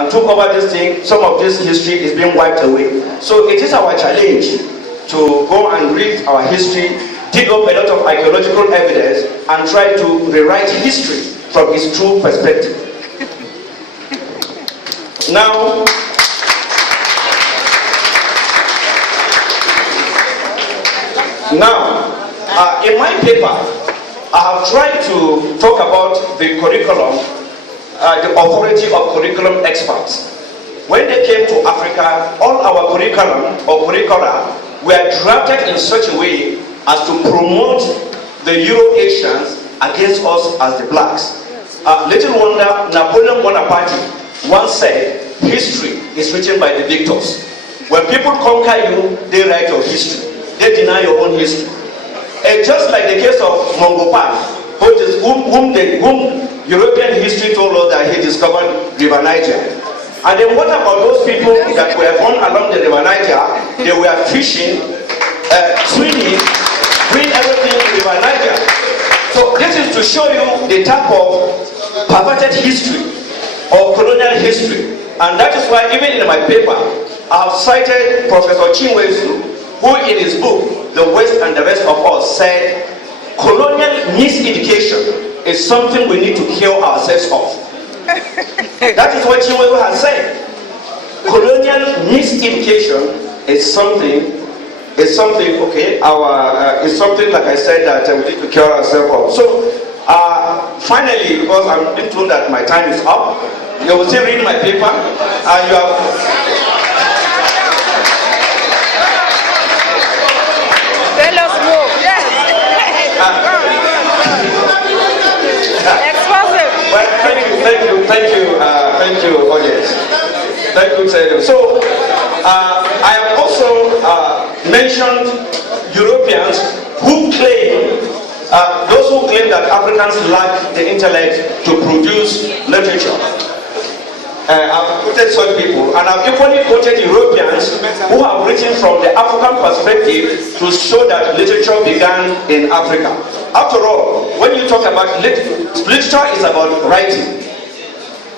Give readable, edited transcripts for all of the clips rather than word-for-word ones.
and took over this thing, some of this history is being wiped away. So it is our challenge to go and read our history, dig up a lot of archaeological evidence, and try to rewrite history from its true perspective. Now, in my paper, I have tried to talk about the curriculum, the authority of curriculum experts. When they came to Africa, all our curriculum or curricula were drafted in such a way as to promote the Euro-Asians against us as the blacks. Little wonder, Napoleon Bonaparte once said, history is written by the victors. When people conquer you, they write your history. They deny your own history. And just like the case of Mongopan, whom European history told us that he discovered River Niger. And then what about those people that were born along the River Niger? They were fishing, swimming, doing everything in River Niger. So this is to show you the type of perverted history or colonial history. And that is why even in my paper, I have cited Professor Chinwesu, who in his book, The West and the Rest of Us, said colonial miseducation is something we need to kill ourselves of. That is what Chinwesu has said. Colonial miseducation is something, okay, it's something, like I said, that we need to kill ourselves of. So, finally, because I'm being told that my time is up, you will still read my paper, and you have... Tell us more. Yes. Explosive. Well, thank you, audience. Thank you, Taylor. So, I have also mentioned Europeans who claim, those who claim that Africans lack the intellect to produce literature. I've quoted such people, and I've equally quoted Europeans who have written from the African perspective to show that literature began in Africa. After all, when you talk about literature is about writing.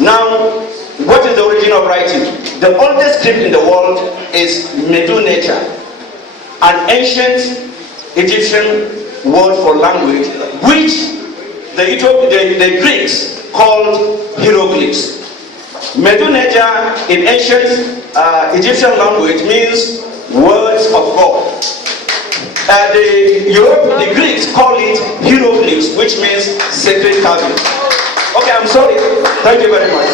Now, what is the origin of writing? The oldest script in the world is Medu Nature, an ancient Egyptian word for language, which the Greeks called hieroglyphs. Medu-Neja in ancient Egyptian language means words of God. The Greeks call it hieroglyphs, which means sacred carving. Okay, I'm sorry. Thank you very much.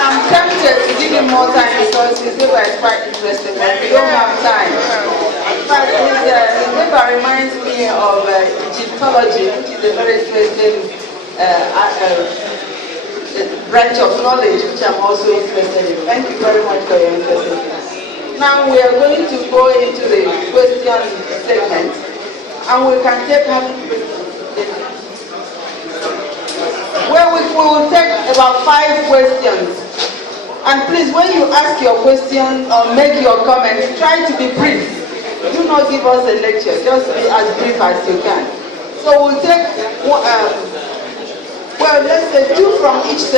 I'm tempted to give him more time because his paper is quite interesting, but we don't have time. But his paper reminds me of Egyptology, which is a very interesting branch of knowledge, which I'm also interested in. Thank you very much for your interest in this. Now we are going to go into the question segment, and we can take where we will take about 5 questions. And please, when you ask your question or make your comment, try to be brief. Do not give us a lecture, just be as brief as you can. So we'll take, well, let's say 2 from each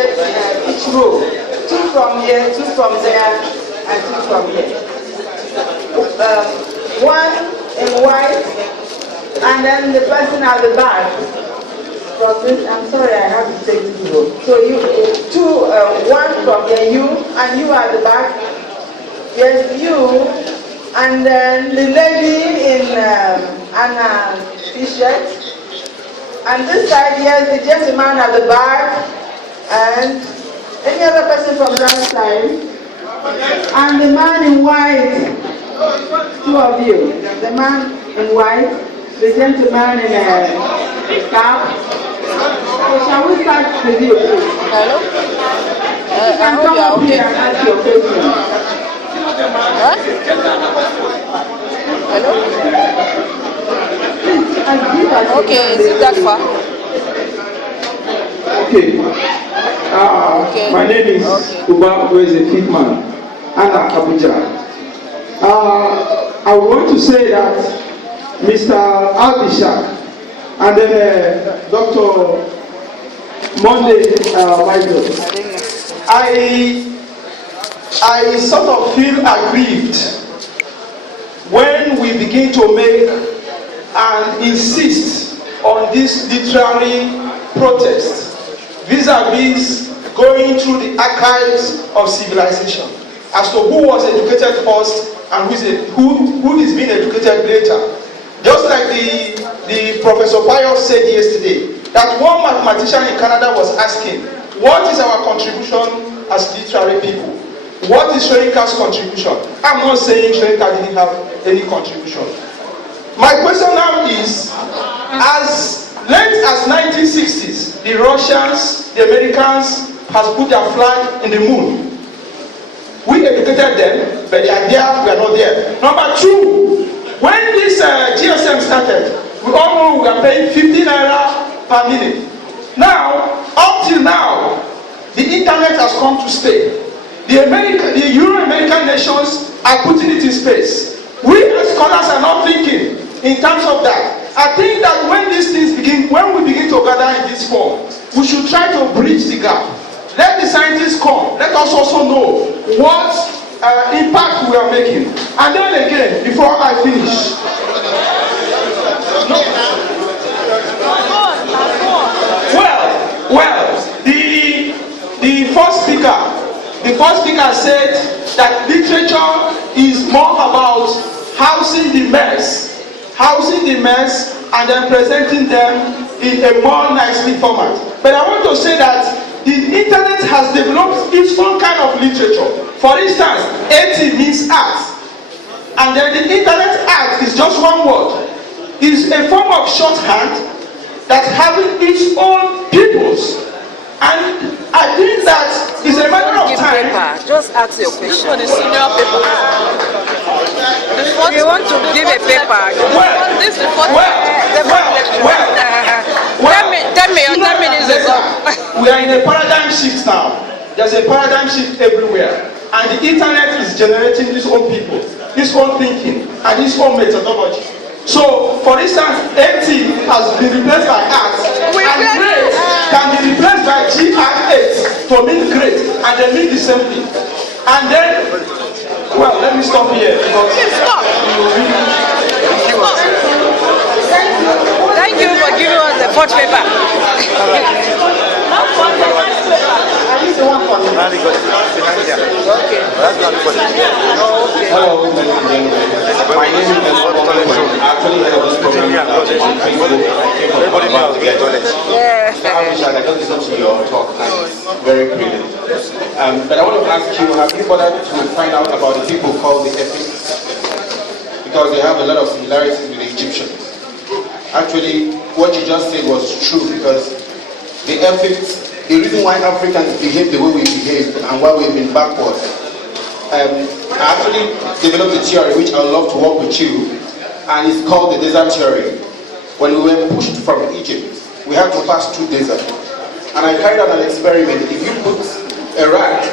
row. 2 from here, 2 from there, and 2 from here. 1 in white, and then the person at the back. From this, I'm sorry, I have to take 2 rows. So you, 1 from here, you, and you at the back. Yes, you. And then the lady in Anna t-shirt. And this side, yes, the gentleman at the back. And any other person from that side. And the man in white. 2 of you. The man in white, the gentleman in a cap. So shall we start with you, please? Hello? You can come up here and ask your question. Huh? Hello? Okay, is it that far? Okay. My name is Uba, who is a fit man, Anna Abuja. I want to say that Mr. Albishak And then Dr. Monday Michael. I sort of feel aggrieved when we begin to make and insist on this literary protest vis-a-vis going through the archives of civilization as to who was educated first and who is being educated later. Just like the Professor Pius said yesterday, that one mathematician in Canada was asking, what is our contribution as literary people? What is Shoyinka's contribution? I'm not saying Shoyinka didn't have any contribution. My question now is, as late as 1960s, the Russians, the Americans has put their flag in the moon. We educated them, but they are there, we are not there. Number two, when this GSM started, we all know we are paying 50 naira per minute. Now, up till now, the internet has come to stay. The Euro-American nations are putting it in space. We as scholars are not thinking in terms of that. I think that when these things begin, when we begin to gather in this form, we should try to bridge the gap. Let the scientists come. Let us also know what impact we are making. And then again, before I finish, the first speaker said that literature is more about housing the mess, and then presenting them in a more nicely format. But I want to say that the internet has developed its own kind of literature. For instance, AT means art, and then the internet art is just one word. It's a form of shorthand that having its own peoples. And I think that it's a matter of time. Just ask your question. For the senior paper. You want to give a paper. This is what tell me your 10 minutes is up. We are in a paradigm shift now. There's a paradigm shift everywhere. And the internet is generating its own people, its own thinking, and its own methodology. So, for instance, AT has been replaced by art, and great can be replaced by GR8 to mean great, and they mean the same thing. And then, well, let me stop here. Stop. Thank you for giving us the fourth paper. Okay. Hello, ladies and gentlemen. My name is actually head of this program on Facebook. Albishak, I just listened to your talk and it's very brilliant. But I want to ask you, have you bothered to find out about the people called the Ethnics? Because they have a lot of similarities with the Egyptians. Actually, what you just said was true, because the Ethnics, the reason why Africans behave the way we behave and why we've been backward, I actually developed a theory which I would love to work with you, and it's called the desert theory. When we were pushed from Egypt, we had to pass through desert. And I carried out an experiment. If you put a rat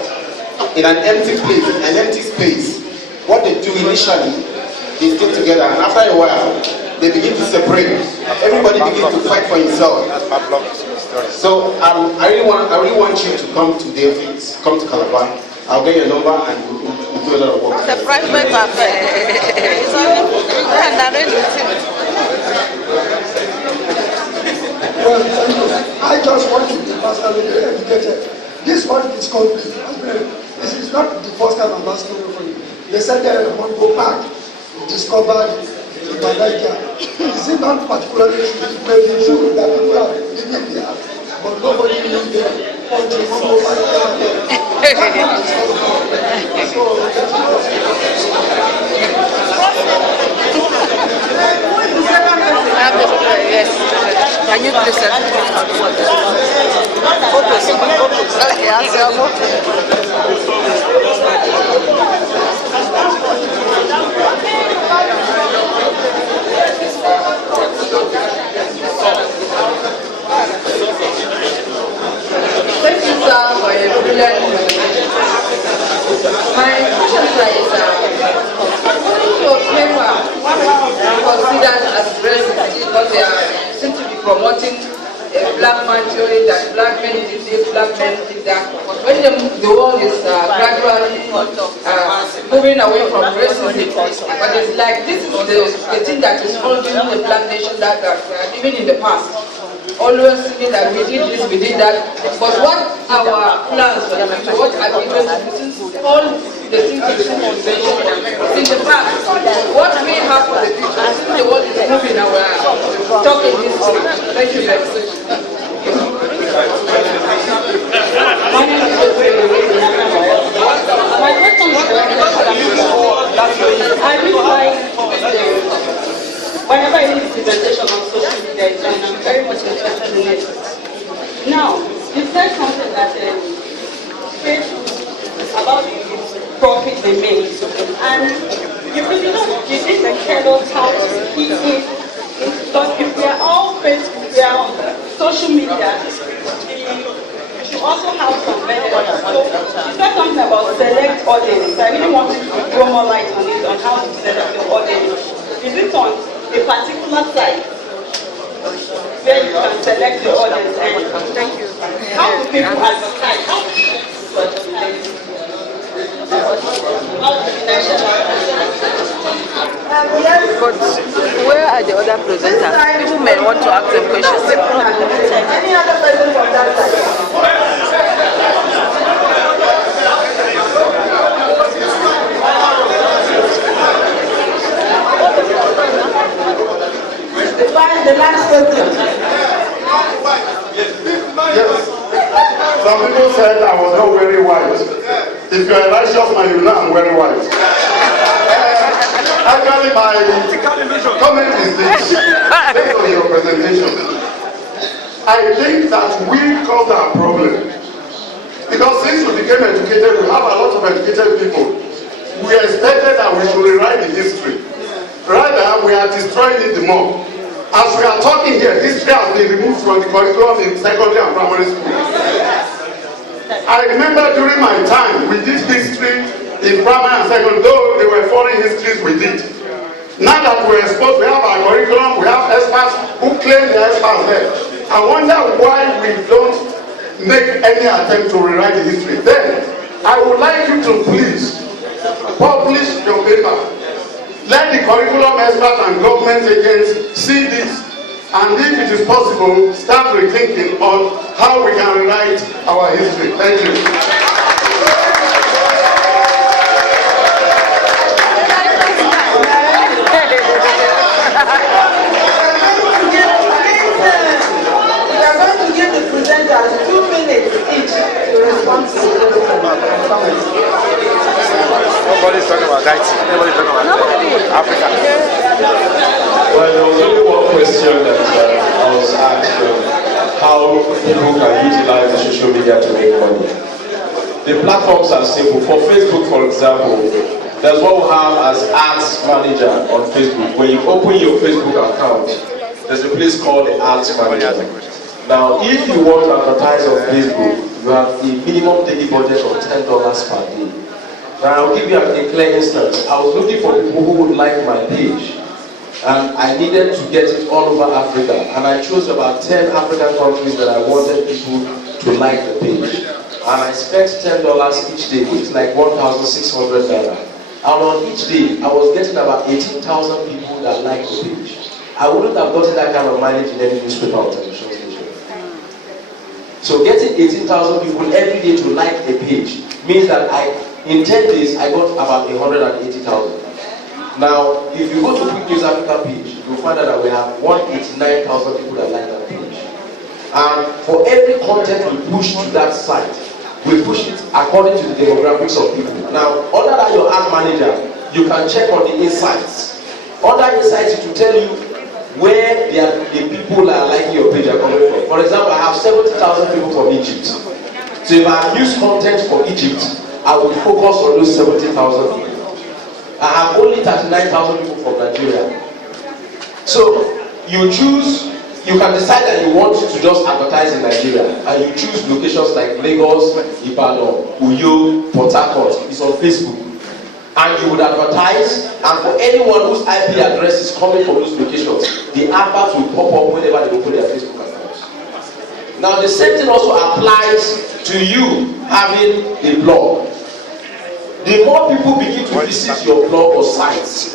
in an empty place, an empty space, what they do initially, they stay together, and after a while, they begin to separate. Everybody begins to fight for himself. So I really want you to come to David, come to Calabar. I'll get your number and we'll do a lot of work. The private affair. You can arrange with him. Well, thank you. I just want to be personally educated. This one is called this is not the first time I'm asking you for you. They said that Mongo Park discovered the Badagia. Is it not particularly true? It may be true that people are living there, but nobody lived there until Mongo Park. Yes. Can you please send me Thank you, sir, for a brilliant presentation. My question is, according to your paper, considered as racist, but they seem to be promoting a black man theory that black men did this, black men did that. When the world is gradually moving away from racism, but it's like this is the thing that is holding the black nation that even in the past. Always thinking that we did this, we did that. But what our plans for the future, what are we going to do since all the things we mentioned in the past? What we have for the future, since the world is moving our talking history. Thank you very much. My name is my question is I really like whenever I read the presentation on social media, and I'm very much interested in it. Now, you said something that Facebook about the profit they make, and you really you didn't tell us how to keep it. Because if we are all Facebook, we are on social media, we should also have some benefits. So you said something about select audience. I really wanted to throw more light on it, on how to select your audience. Is it on a particular site where you can select your audience? And thank you. How do people advertise? How do people advertise? But where are the other presenters? People may want to ask them questions. Any other person from that side? The last question. Yes. Some people said I was not very wise. If you are a righteous man, you know I'm very wise. Actually, my comment is this, based on your presentation. I think that we caused our problem. Because since we became educated, we have a lot of educated people. We expected that we should rewrite the history. Rather, we are destroying it the more. As we are talking here, history has been removed from the curriculum in secondary and primary school. I remember during my time, we did history in primary and secondary, though they were foreign histories we did. Now that we're exposed, we have our curriculum, we have experts who claim they're experts there. I wonder why we don't make any attempt to rewrite the history. Then, I would like you to please publish your paper. Let the curriculum experts and government agents see this, and if it is possible, start rethinking on how we can rewrite our history. Thank you. We are going to give the presenters 2 minutes each to respond to the comments. Nobody's talking about that. Nobody's talking about Africa. Well, there was only one question that I was asked, how people can utilize the social media to make money. The platforms are simple. For Facebook, for example, there's what we have as Ads Manager on Facebook. When you open your Facebook account, there's a place called the Ads Manager. Now, if you want to advertise on Facebook, you have a minimum daily budget of $10 per day. Now, I'll give you a clear instance. I was looking for people who would like my page, and I needed to get it all over Africa. And I chose about 10 African countries that I wanted people to like the page. And I spent $10 each day, which is like 1,600 naira. And on each day, I was getting about 18,000 people that liked the page. I wouldn't have gotten that kind of mileage in any newspaper or television station. So getting 18,000 people every day to like a page means that in 10 days, I got about 180,000. Now, if you go to Quick News Africa page, you'll find out that we have 189,000 people that like that page. And for every content we push to that site, we push it according to the demographics of people. Now, under that your ad manager, you can check on the insights. Under insights, it will tell you where the people that are liking your page are coming from. For example, I have 70,000 people from Egypt. So if I use content for Egypt, I will focus on those 70,000 people. I have only 39,000 people from Nigeria. So you can decide that you want to just advertise in Nigeria, and you choose locations like Lagos, Ibadan, Uyo, Port Harcourt. It's on Facebook. and you would advertise, and for anyone whose IP address is coming from those locations, the advert will pop up whenever they open their Facebook accounts. Now the same thing also applies to you having a blog. The more people begin to visit your blog or sites,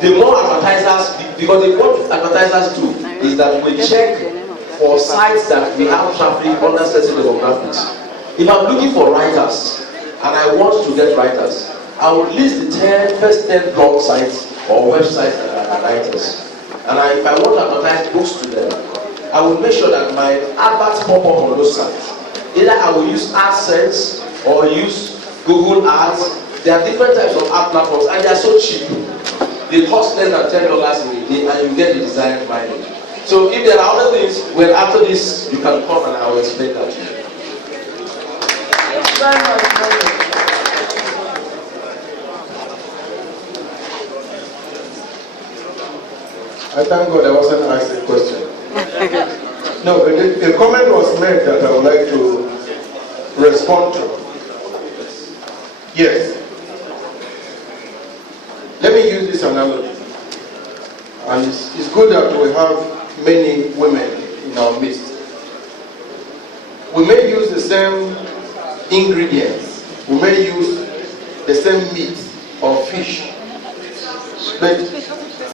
the more advertisers, because what advertisers do is that we check for sites that we have traffic under certain demographics. If I'm looking for writers and I want to get writers, I will list the first 10 blog sites or websites that are writers. And if I want to advertise books to them, I will make sure that my adverts pop up on those sites. Either I will use AdSense or use Google Ads. There are different types of ad platforms and they are so cheap. They cost less than $10 a day and you get the desired mileage. So if there are other things, well, after this, you can come and I will explain that to you. I thank God I wasn't asked a question. No, a comment was made that I would like to respond to. Yes. Let me use this analogy. And it's good that we have many women in our midst. We may use the same ingredients. We may use the same meat or fish. But